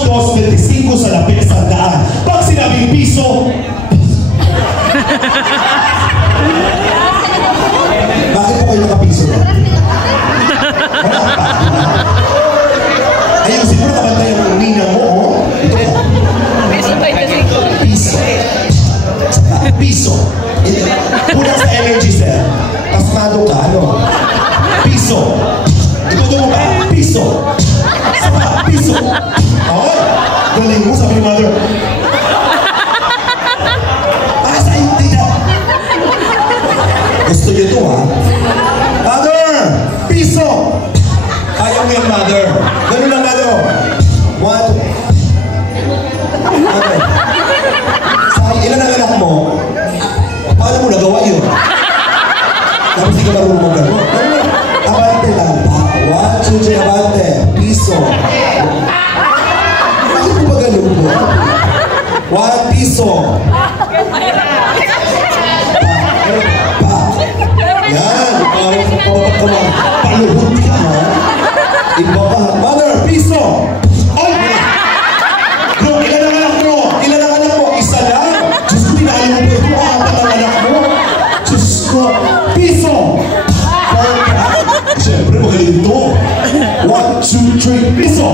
2.25 sa lapit sa daan. Pag sinabing piso, bakit po kayo nakapiso na? Wala pa. Ayun, siguro kabantayan ng nina mo, oh. Ito ka. Piso. Piso. Kulang sa energy, sir. Pasmado ka, ano? Piso. Ito mo ba? Piso. Saka, piso. Okay. Galing mo, sabi ni mother. Asa yung tita? Gusto niyo ito, ha? Mother! Piso! Kaya mo yan, mother. Ganun lang, mother. What? Mother. Ilan ang anak mo? Paano mo nagawa yun? Tapos hindi ka marunong mag-gano'n. Abante lang. 1, 2, 3, abante. Piso. Bakit mo ba gano'n po? 1 piso. Pa. Yan. Paluhod ka, ha? Iba pa. Mother, piso. Ay! Bro, ilan ang anak mo? Ilan ang anak mo? Isa lang? Diyos ko, tinalo mo po ito. Apat ang anak mo. Diyos ko. Piso. Siyempre, magaling ito. 1, 2, 3, piso.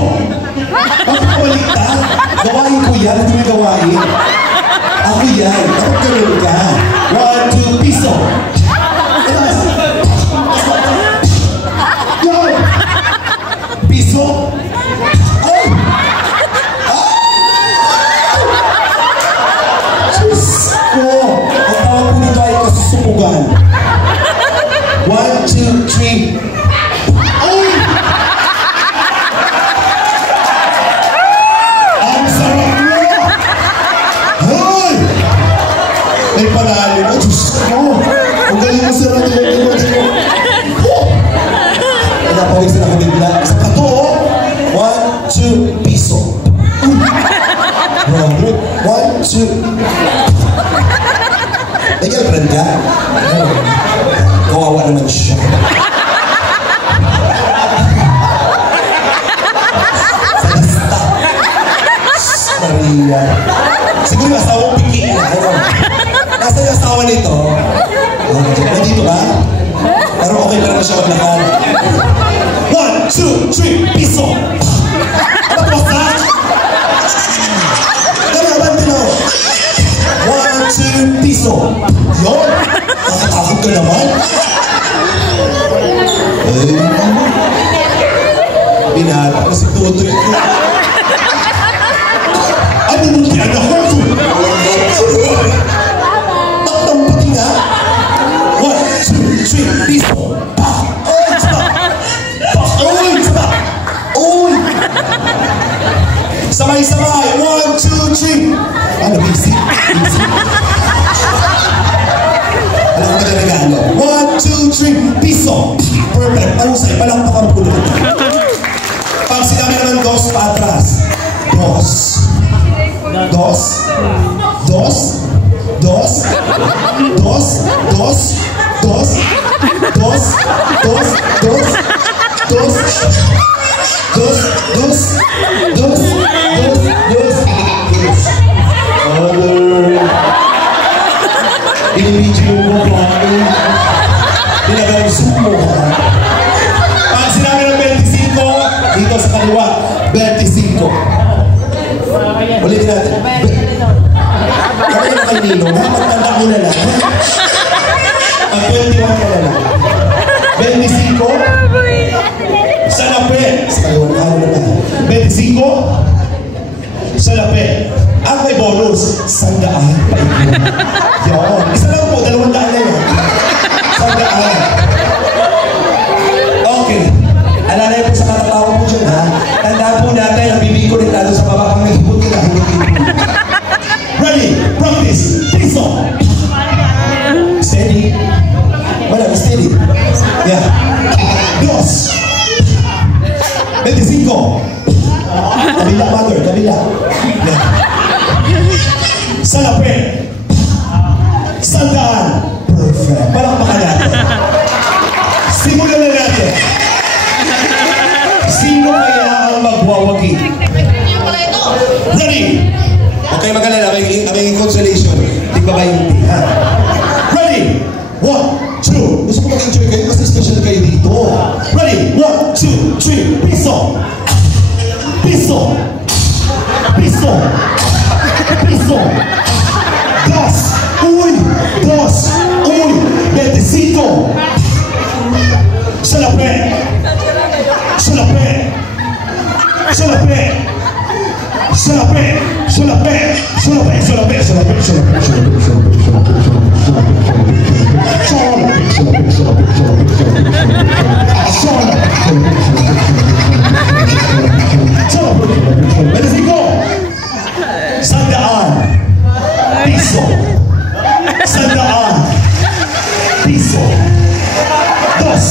Bakit kabaligtad? Gawain ko yan. Hindi mo gawain. Ako yan. Dapat gano'n ka. 1, 2, piso. Piso? Ay! Diyos ko! Ang tawag po nito ay kasusupugan. 1, 2, 3. Ay! Ang sarap mo! Ay! May panalo mo, Diyos ko! Ang galing mo sarap mo. Napawag sila kabigla. Sa kato, 1, 2, piso. 1, 2. May girlfriend ka? Kawawa naman siya. Sa lasta. Maria. Siguro yung asawang pikik na. Nasa yung asawa nito? Nandito ba? Pero okay pa naman siya maglakad. 1, 2, 3, piso! Ano po sa? Gano'n naman din ako. 1, 2, piso. Yun? Nakatakot ka naman? Binata ko si Tutoy ko. Ano nung tiyanak ko? Takdang pati nga. 1, 2, 3, piso. Sabay-sabay! 1, 2, 3! Ano, busy? Busy? Alam ko na nagano. 1, 2, 3! Piso! Perfect! Parusay! Palakpakan po doon. Pag sinabi naman dos pa atras. Dos. Dos. Dos. Dos. Dos. Dos. Dos. Dos. Dos. Dos. Dos. Dos. Dos. Dos. Binibidyo mo po ako. Pinagawin mo. Pag sinabi ng 25, dito sa kaliwa, 25. Ulitin natin. Kami na kay Nino, magtanda mo na lang. Ang 21 ka na lang. 25. Sa lapit. Sa kaliwa na ano na. 25. Sa lapit. At may bonus, 100 pa ito. Yun. Isa lang po, 200 na yan. 100. Okay. Alalay po sa katatawa po dyan, ha? Tandaan po natin, nabibig ko rin natin sa baba kang nagibot ka. Ready? Practice. Piso. Steady. Wala, steady. Yeah. Dos. 25. Kabila, mother. Kabila. Yeah. Sa lapit. 100. Perfect. Palakpakan natin. Simulan na natin. Sino kaya ang magwawagi? Ready? Okay, mag-alala. May consolation. Di ba ba yung hindi, ha? Ready? 1, 2. Gusto ko mag-enjoy kayo kasi special kayo dito. Ready? 1, 2, 3. Piso! Piso! Piso! Piso! Dos! Uy! Dos! Uy! 25! Salape! Salape! Salape! Salape! Salape! Salape! Salape! Sandaan! Piso! Sandaan! Piso! Dos!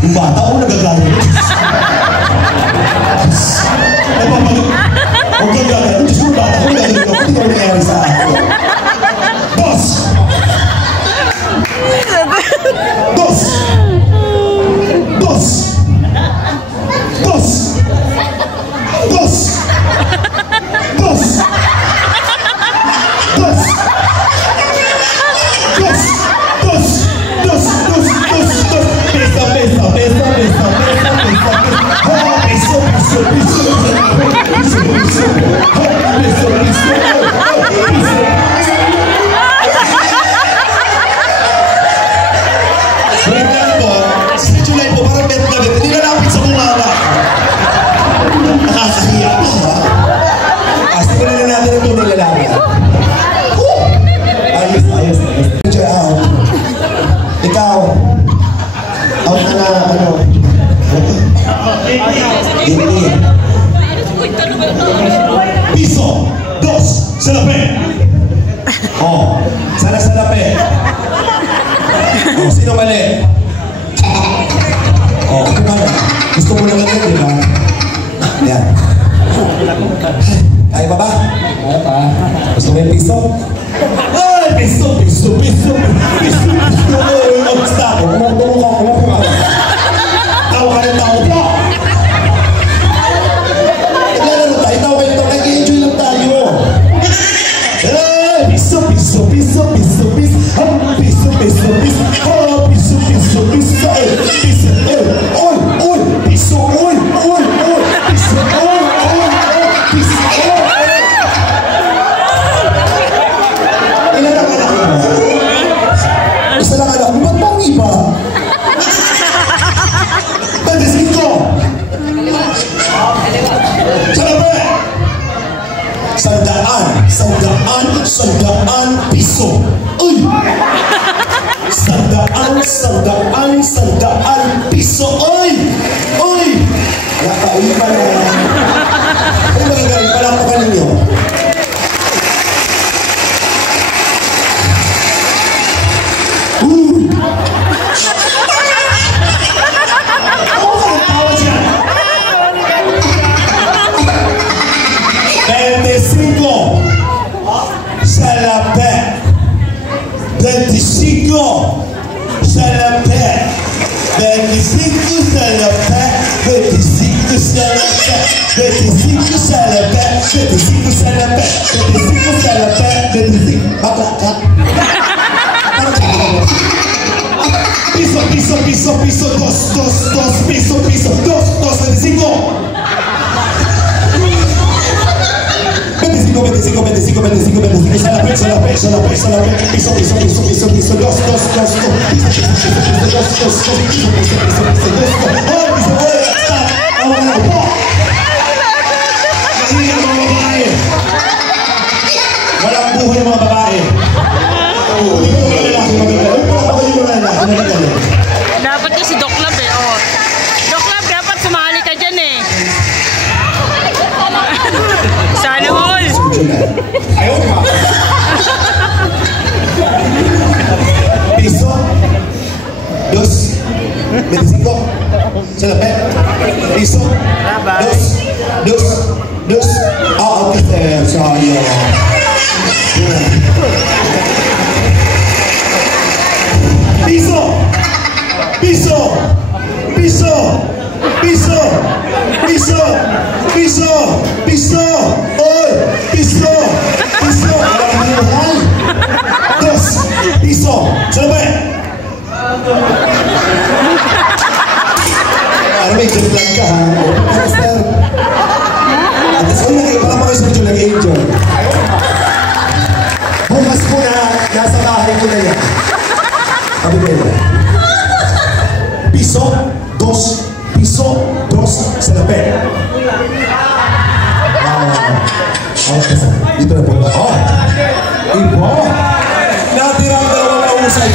Yung bata ko nagagalit. Huwag kang gagawin. Diyos mo, bata ko nagagalit ako. Hindi ko nangyari sa akin. Dos! Dos! Dos! Dos! Dos! Dos! Dos! Dos! Dos! Dos! Dos! Dos! Dos! Pesa, pesa, pesa, pesa, pesa, pesa, pesa. Oh, piso, piso, piso. Piso, piso. Oh, piso, piso. Oh, piso. Wait lang po. Si July po, parang bet na bet. Hindi na napit sa bunganga. Nakakahiya po, ha? Simulan na natin ito nilalaman. Ayos, ayos, ayos. Picture out. Ikaw. Out na ano? Hindi. Piso. Dos. Salape. Oh. Sana salape. Oh, sino mali? Oh, kumana. Gusto mo na lang yun, di ba? Yan. Kaya pa ba? Kaya pa. Gusto mo yung piso? Ay, piso, piso, piso, piso, piso. Basta ako. Kumagdong ka, kumagdong ka. Tao ka ng tao po. Naglalaro tayo, tao kayo ito. Nag-i-enjoy lang tayo. Ay, piso, piso, piso, piso, piso. Piso, piso, piso. Oh, piso, piso, piso. Piso, oy, oy, piso, oy, oy, oy. Piso, oy, oy, oy. Piso, oy, oy. Ilan ang anak mo? Isa lang anak mo. Ba't parang iba? Bandesin ko! Salape! Sandaan! Sandaan! Sandaan! Piso! Uy! Sandaan! Sandaan! Sandaan! Piso! Uy! Uy! Nakauwi pa na. Ay, magagaling pala ako kaninyo. Salape! 25! Salape! 25 salape! 25 salape! 25 salape! 25 salape! 25 salape! 25! Bakla! Piso, piso, piso, piso, dos, dos, dos, piso, piso, dos, dos, 25! 25, 25, 25, 25, 25, salape, salape, salape, salape, piso, piso, piso, piso, piso, dos, dos, dos, dos, piso, piso, piso, dos, dos, dos, piso, piso, piso, piso, dos, dos, piso, stop, awala po. Mahiya mga babae. Walang buhay mga babae. Hindi ko mga lalaki magagaling. Hindi ko mga lalaki magagaling. Dapat kasi Doc Lab eh, oh. Doc Lab, dapat sumali ka dyan eh. Sana all! Ayaw ka! Piso, dos, 25, salape, piso, dos, dos, dos, okay sir, sayang. Piso, piso, piso, piso, piso, piso, piso, nag-vlog ka ha. Master. At least kung parang mga isang nag-enjoy. Bukas po na, nasa bahay ko na yan. Sabi ko yun. Piso, dos, sa lapet. Dito na po. Oh! Ibo! Natirang dalawang kausay.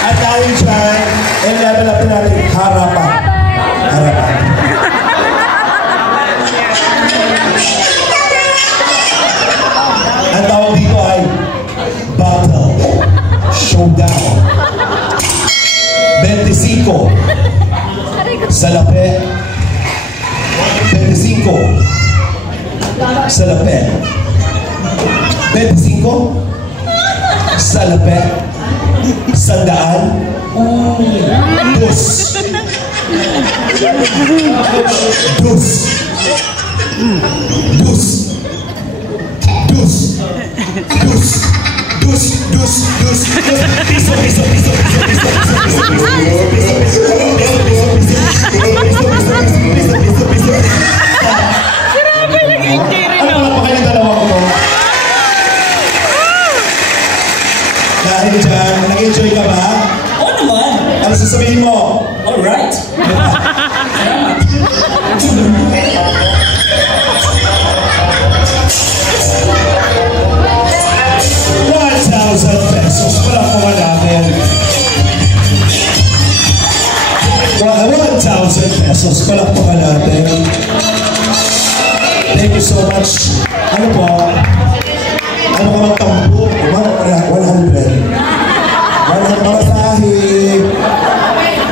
At dahil dyan, level up natin harapan. Harapan. Ang tawag dito ay Battle Showdown. 25 sa lapet. 25 sa lapet. 25 sa lapet. 100. Dahil dyan, nag-enjoy ka ba? Oo naman. Ano sasabihin mo? Alright. ₱1,000. Palakpakan natin. ₱1,000. Palakpakan natin. Thank you so much. Ano po? Ano ka magtampo? 100. 100 masahe.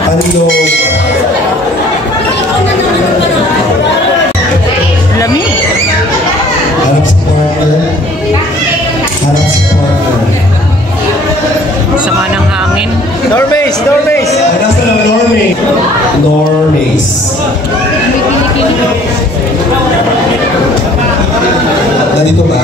Panilog. Lamig. Harap sa partner. Harap sa partner. Sama ng hangin. Normace. Nasa lang Normace. Nandito ba?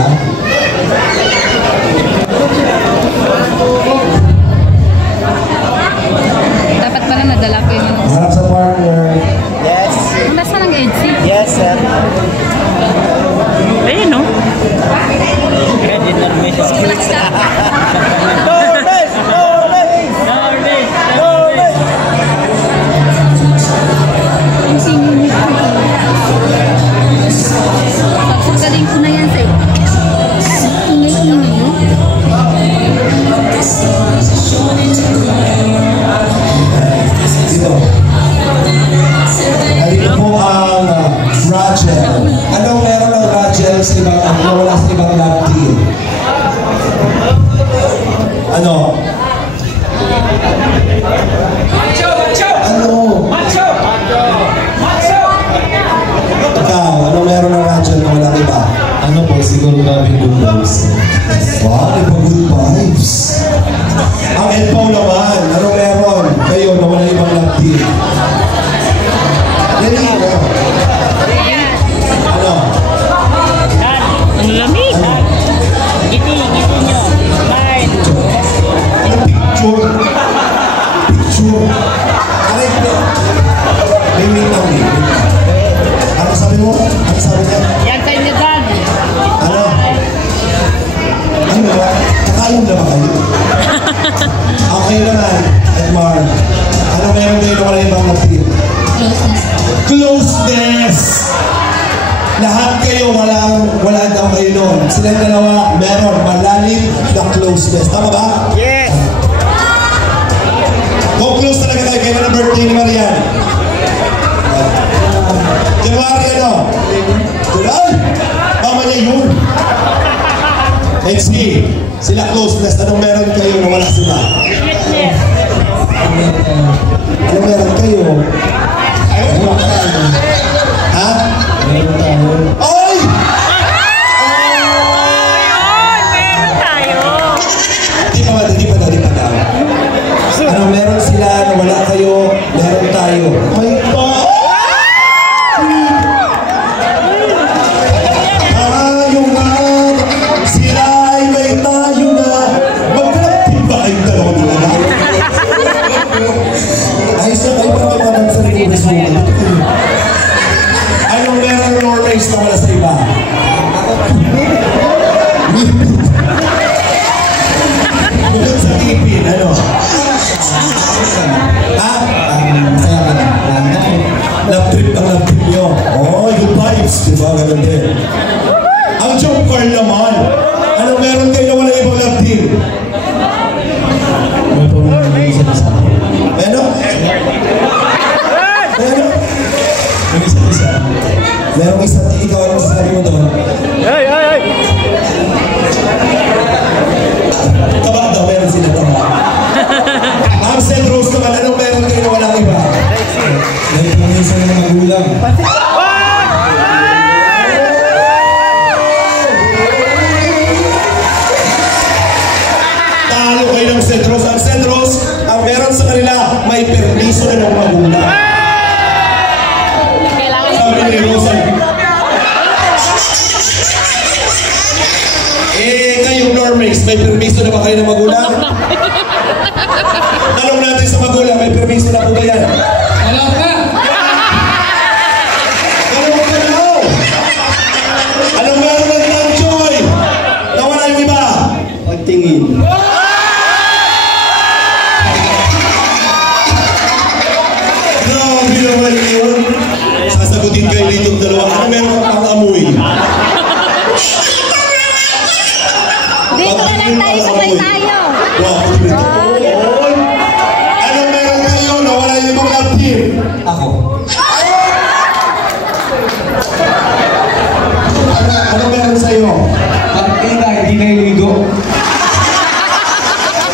Dapat pala nadala ko yung Harap sa partner. Yes. Andas na ng EDC. Yes, sir. Ayun, no? Ready, Normace. Relax na. Yung singing ko. Pagpagaling ko na yan sa'yo. Ingay-ingay nyo. Dito. Halika po ang Rachel. Anong meron ng Rachel sa ibang wala sa ibang lab team? Ano? Ikaw, ano meron ng Rachel na walang iba? Ano po, siguro grabing good vibes. Wow, iba good vibes. Ang Elpaw naman, ano meron? Kayo na walang ibang lab team. Dali mo. Ano? Ang lamig. Giti nyo. Line. Ano picture? Picture. Aray ko. May mitang eh. Ano sabi mo? Ano sabi niya? Yan sa inyo, Dan. Ano? Ano ba? Kakain na ba kayo? Okay naman, Edmar. Ano meron kayo na wala ibang nag-team? Closeness! Lahat kayo wala daw kayo noon. Silang dalawa, meron malalim na closeness. Tama ba? Yes. Kung close talaga tayo, kailan ang birthday ni Marian? January ano? July? Tama niya yun. Let's see. Sila closeness. Anong meron kayo na wala sila? Anong meron kayo? Ha? Ay! Meron tayo. Di pa daw. Anong meron sila na wala kayo, meron tayo. May pa! Tayo nga, sila ay may tayo na. Magkakatiba ay dalawa talaga. Ayos na kayo para ganun din. Ang joke card naman. Ano meron kayo na wala ibang love team? May pamilya may isa't isa. Meron? Meron? May isa't isa. Meron isa't ikaw ang masasabi mo doon. Taba daw, meron sila taba. Ma'am Seth Rose naman, anong meron kayo na walang iba? May pamilya ng magulang. Talo kayo ng Seth Rose. Ang Seth Rose, ang meron sa kanila, may permiso na ng magulang. Sabi ni Rosa. Kayong Normex, may permiso na ba kayo ng magulang? Tanong natin sa magulang, may permiso na po ba yan? Alam ka! Tanong ka na! Anong meron ng Tanjoy? Nawala yung iba? Pagtingin. Grabe naman yun. Sasagutin kayo ditong dalawa. Ano meron kang pang-amoy? Dito na lang tayo, sabay tayo. Wow, anong meron kayo na wala yung ibang love team? Ako. Anong meron sa'yo? Pagkita, hindi na iligo.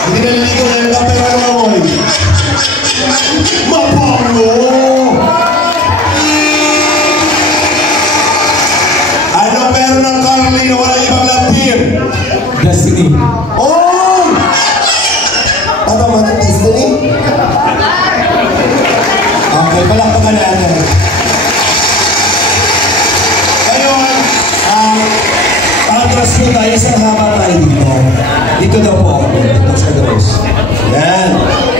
Hindi naliligo na yung pero anong amoy? Mapango! Anong meron ng Carly na wala yung ibang love team? Destiny. Oh! Ano man ang Destiny? Okay, palakpakan natin. Ngayon, atras po tayo, isang haba tayo dito. Dito daw po ako, dito sa Gross. Yan.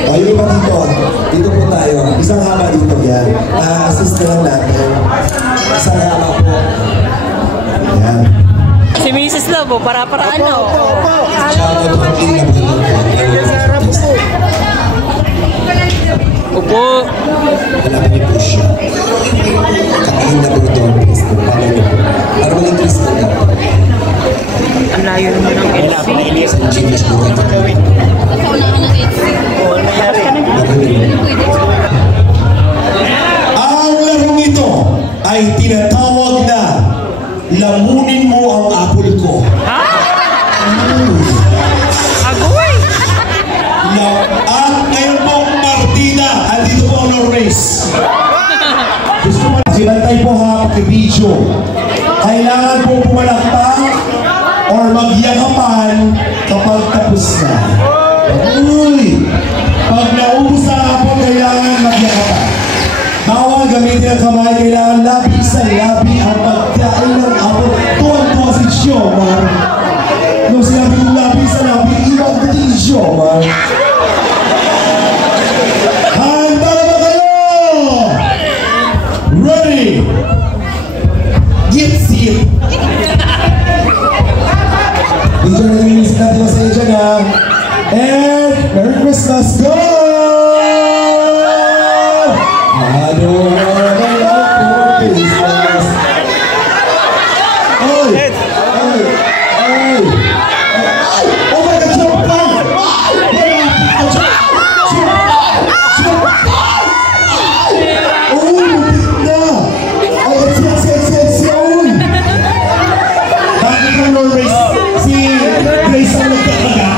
O, yung iba dito. Dito po tayo. Isang haba dito, yan. Assist na lang natin. Isang haba po. Yan. Si Mrs. Lobo, para ano? Shoutout to King na Upo. Malapit ni Push. Katingin na Burdon. Para walang Crystal na. Ang layo naman ng LC. Sa Genius mo ito. Ang larong ito ay tinatawag na lamunin mo ang apple ko. Agoy! At ngayon po, partida. Andito po ang race. Gusto mo, sinantay po ha, pag-video. Kailangan po pumalakpak or magyakapan kapag tapos na. Uy! Pag naubos na apple, kailangan magyakapan. Bawal gamitin ang kamay, kailangan labi sa labi ang pagkain ng apple. Tuwan-tuwa si Jomar. Nung sinabi kong labi sa labi, ibang dating Jomar. Handa na ba kayo? Ready? Get set! Enjoy na yung music natin sa inyo dyan ha. And Merry Christmas! Go! I don't wanna love for Christmas. Oy! Oy! Oy! Oh my God! Jump down! Oh, lupit na! Oh, it's yun! Bakit ang Norway si Grace ang nagkakaga?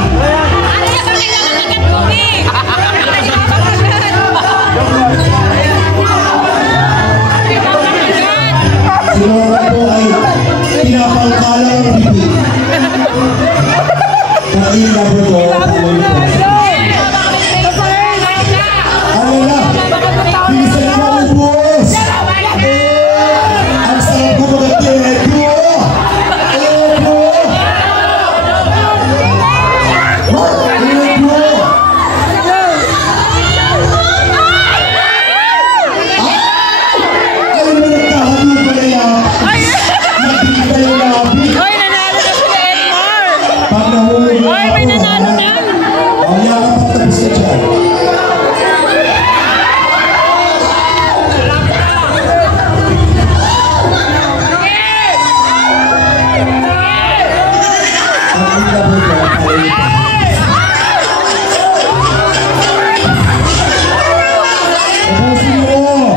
Si Norma po ay pinapangkalang ng bibig. Kain na po ito. Ano na? Bilisan na ang ubos! Ang sarap ko mga tedo! Tedo! Tedo! Ano ba nagkahalo ba na yan? Nagiging kayo labi. Hoy, nanalo na sila Edmar! Pag nahuli Hoy, may nanalo na! Oh, Kain na po ito. Ubusin mo!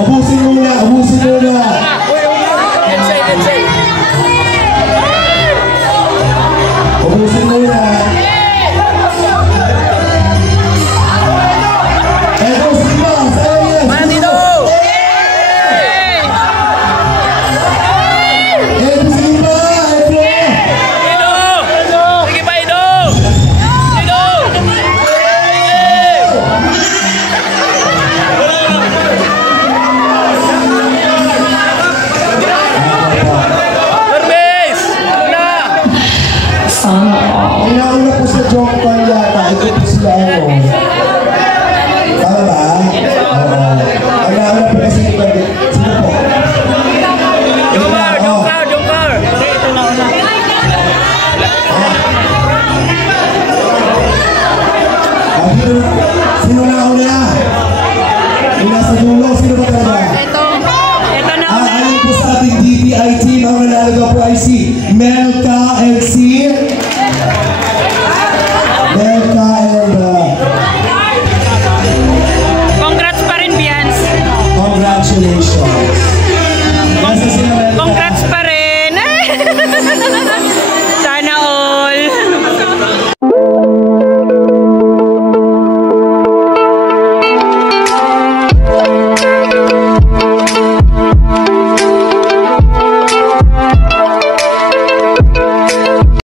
Ubusin muna! Ubusin muna! Ubusin muna! Eto, sige ba? Sa'yo yan! Mana dito? Eto, sige ba? Eto! Sige pa, Ido! Ido! Berbes! Una! Inauna po sa joke pa yata. Ito po sila ano. Tama ba? Oo. Inauna po kasi ito. Sino po? Joker! Joker! Joker! Sino na una? Yung nasa dulo, sino ba talaga? Ito na. Ayon po sa ating DTI team, ang nanalo po ay si Melka